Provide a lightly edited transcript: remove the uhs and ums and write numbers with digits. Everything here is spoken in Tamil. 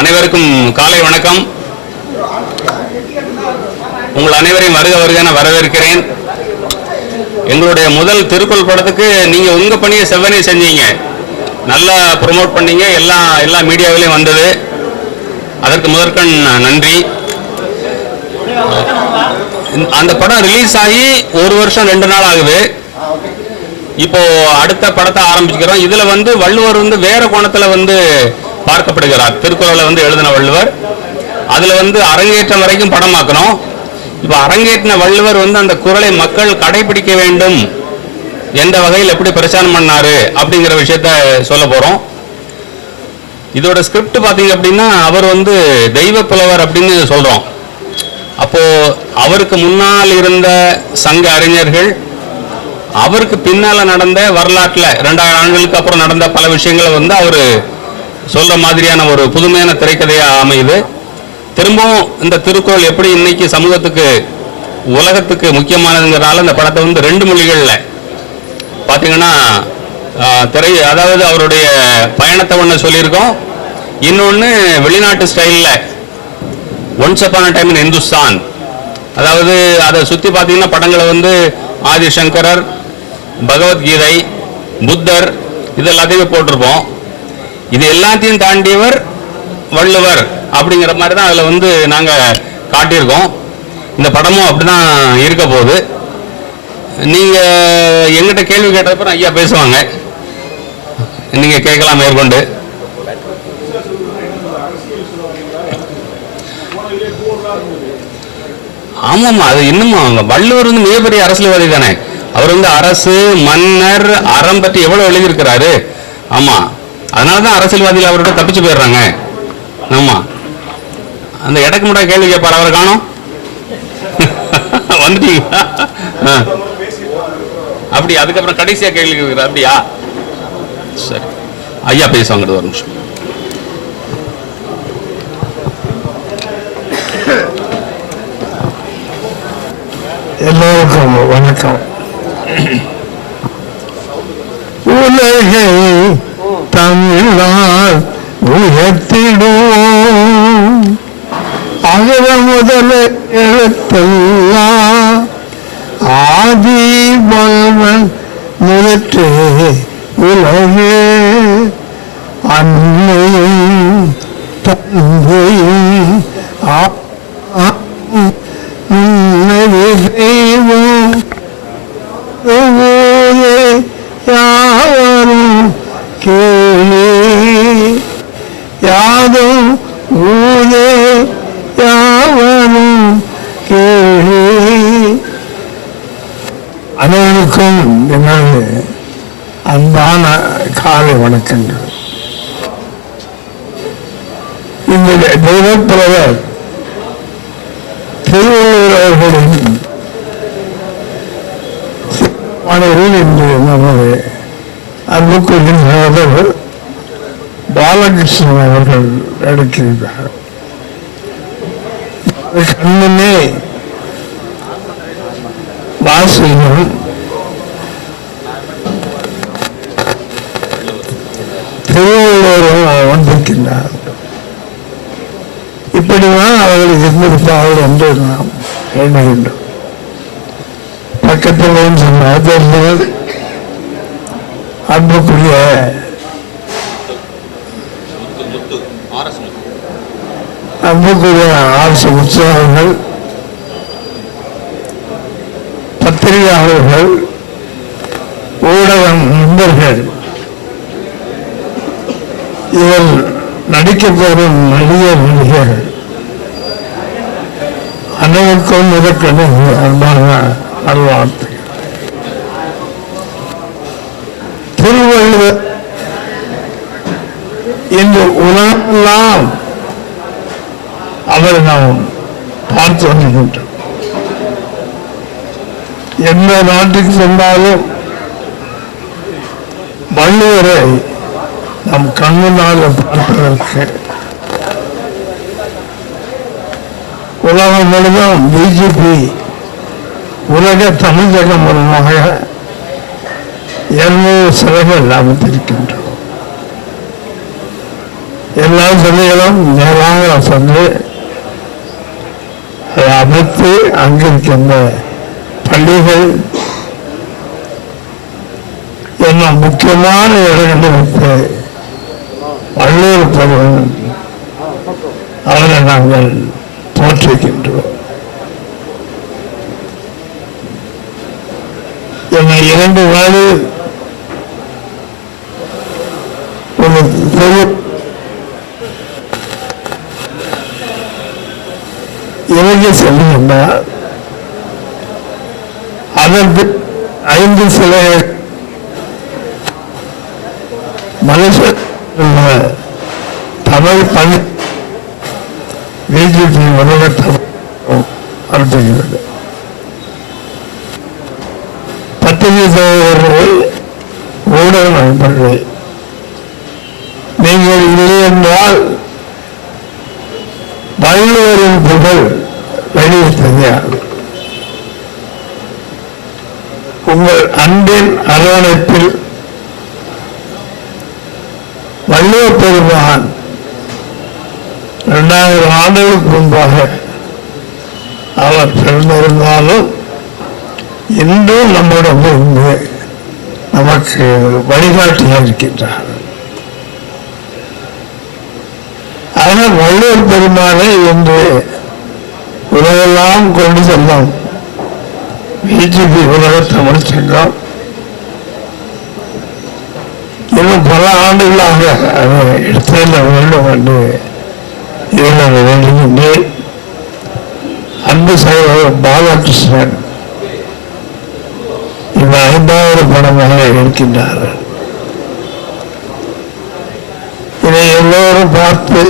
அனைவருக்கும் காலை வணக்கம். உங்கள் அனைவரையும் வருக வருக என வரவேற்கிறேன். எங்களுடைய முதல் திருக்குறள் படத்துக்கு நீங்க உங்க பணியை செவ்வனே செஞ்சீங்க, நல்லா ப்ரொமோட் பண்ணீங்க, எல்லா மீடியாவிலையும் வந்தது. அதற்கு முதற்கண் நன்றி. அந்த படம் ரிலீஸ் ஆகி 1 வருஷம் 2 நாள் ஆகுது. இப்போ அடுத்த படத்தை ஆரம்பிச்சுக்கிறோம். இதுல வள்ளுவர் வேற கோணத்துல பார்க்கப்படுகிறார். திருக்குறளை எழுதின வள்ளுவர், அதுல அரங்கேற்றம் வரைக்கும் படமாக்கணும். இப்ப அரங்கேற்றின வள்ளுவர் அந்த குறளை மக்கள் கடைபிடிக்க வேண்டும் என்ற வகையில் எப்படி பிரச்சாரம் பண்ணாரு அப்படிங்கிற விஷயத்த சொல்ல போறோம். இதோட ஸ்கிரிப்ட் பாத்தீங்க அப்படின்னா, அவர் தெய்வ புலவர் அப்படின்னு சொல்றோம். அப்போ அவருக்கு முன்னால் இருந்த சங்க அறிஞர்கள், அவருக்கு பின்னால நடந்த வரலாற்றுல 2000 ஆண்டுகளுக்கு அப்புறம் நடந்த பல விஷயங்களை அவரு சொல்ற மாதிரியான ஒரு புதுமையான திரைக்கதையா அமையுது. திரும்பவும் இந்த திருக்குறள் எப்படி இன்னைக்கு சமூகத்துக்கு உலகத்துக்கு முக்கியமானதுங்கிறனால இந்த படத்தை 2 மொழிகள்ல பாத்தீங்கன்னா அதாவது அவருடைய பயணத்தை ஒன்று சொல்லியிருக்கோம், இன்னொன்னு வெளிநாட்டு ஸ்டைல்ல once upon time in Hindustan. அதாவது அதை சுத்தி பார்த்தீங்கன்னா படங்களை ஆதிசங்கரர், பகவத்கீதை, புத்தர் இது எல்லாத்தையுமே போட்டிருப்போம். இது எல்லாத்தையும் தாண்டியவர் வள்ளுவர் அப்படிங்கிற மாதிரி தான் அதில் நாங்கள் காட்டியிருக்கோம். இந்த படமும் அப்படிதான் இருக்க போகுது. நீங்கள் எங்கிட்ட கேள்வி கேட்டப்ப ஐயா பேசுவாங்க, நீங்கள் கேட்கலாம் மேற்கொண்டு. ஆமாம்மா, அது இன்னும் வள்ளுவர் மிகப்பெரிய அரசியல்வாதி தானே. அவர் அரசு, மன்னர், அறம் பற்றி எவ்வளவு எழுதியிருக்கிறாரு. ஆமா, அதனாலதான் அரசியல்வாதிகள் அவரோட தப்பிச்சு போயிடுறாங்க. ஆமா, அந்த இடக்கு முடா கேள்வி கேட்பார், அவரை காணோம். வந்துட்டீங்க அப்படி. அதுக்கப்புறம் கடைசியா கேள்வி கேட்கிறார். அப்படியா, சரி, ஐயா பேசுவாங்க. ஒரு நிமிஷம். எல்லோருக்கும் வணக்கம். உலகை தமிழால் உயர்த்திடும் அகர முதல எழுத்தெல்லாம் ஆதி பகவன் முதற்றே உலகே அன்னையும் தந்தையும் யாவரும் கேளே யாதும் ஊதே யாவரும் கேளே. அனைவருக்கும் எனது அன்பான காலை வணக்கங்கள். இந்த தெய்வப்புலவர் திருவள்ளுவர் அவர்களின் மாணவர்கள் என்று நமது அன்புக்குரிய சகோதரர் பாலகிருஷ்ணன் அவர்கள் எடுத்திருந்தார். கண்ணனே வாசகன் திருவள்ளுவரும் வந்திருக்கின்றார். இப்படிதான் அவர்களுக்கு இருந்திருப்பார்கள் என்று நாம் எண்ணுகின்றோம். பக்கத்தில் சொன்ன அன்புக்குரிய அரசு உற்சாகங்கள், பத்திரிகையாளர்கள், ஊடக நண்பர்கள், இவர் நடிக்கப் போகும் நடிகர்கள் அனைவருக்கும் முதற்கொண்டு அன்பான நல்வாழ்த்து. திருவள்ளுவர் இன்று உலகெல்லாம் அவரை நாம் பார்த்து வருகின்றோம். எந்த நாட்டுக்கு சென்றாலும் வள்ளுவரை நம் கண்முன்னால் பார்ப்பதற்கு உலகம் முழுவதும் பிஜேபி உலக தமிழகம் மூலமாக 200 சிலைகள் அமைத்திருக்கின்றோம். எல்லா சொல்லிகளும் நேராக சென்று அதை அமைத்து அங்கிருக்கின்ற பள்ளிகள் என்னும் முக்கியமான இடங்களில் வைத்து வள்ளுவர் பருவம் அவரை நாங்கள் போற்றுகின்றோம். என்னை 2 நாள் ஒரு இலங்கை செல்லுகின்றார். அதற்கு 5 சிலைகள் மலேசிய தமிழ் பள்ளி பிஜேபி உலகத்தில் நடத்துகிறது. பத்திரிகை சகோதரர்கள், ஊடக நண்பர்கள், நீங்கள் இல்லை என்றால் வள்ளுவரின் புகழ் வெளியே தெரியாது. உங்கள் அன்பின் அரவணைப்பில் வள்ளுவர் பெருமான் 2000 ஆண்டுகளுக்கு முன்பாக அவர் பிறந்திருந்தாலும் இன்றும் நம்முடன் இருந்து நமக்கு வழிகாட்டியாக இருக்கின்றார். ஆனால் வள்ளுவர் பெருமானை இன்று உலகெல்லாம் கொண்டு செல்லும் பிஜேபி உலக தமிழ் சங்கம் இன்னும் பல ஆண்டுகளாக அதை எடுத்துள்ள வேண்டும் என்று இதில் வேண்டுகின்றேன். அன்பு சகோதரர் பாலகிருஷ்ணன் இந்த 5வது படமாக இருக்கின்றார்கள். இதை எல்லோரும் பார்த்து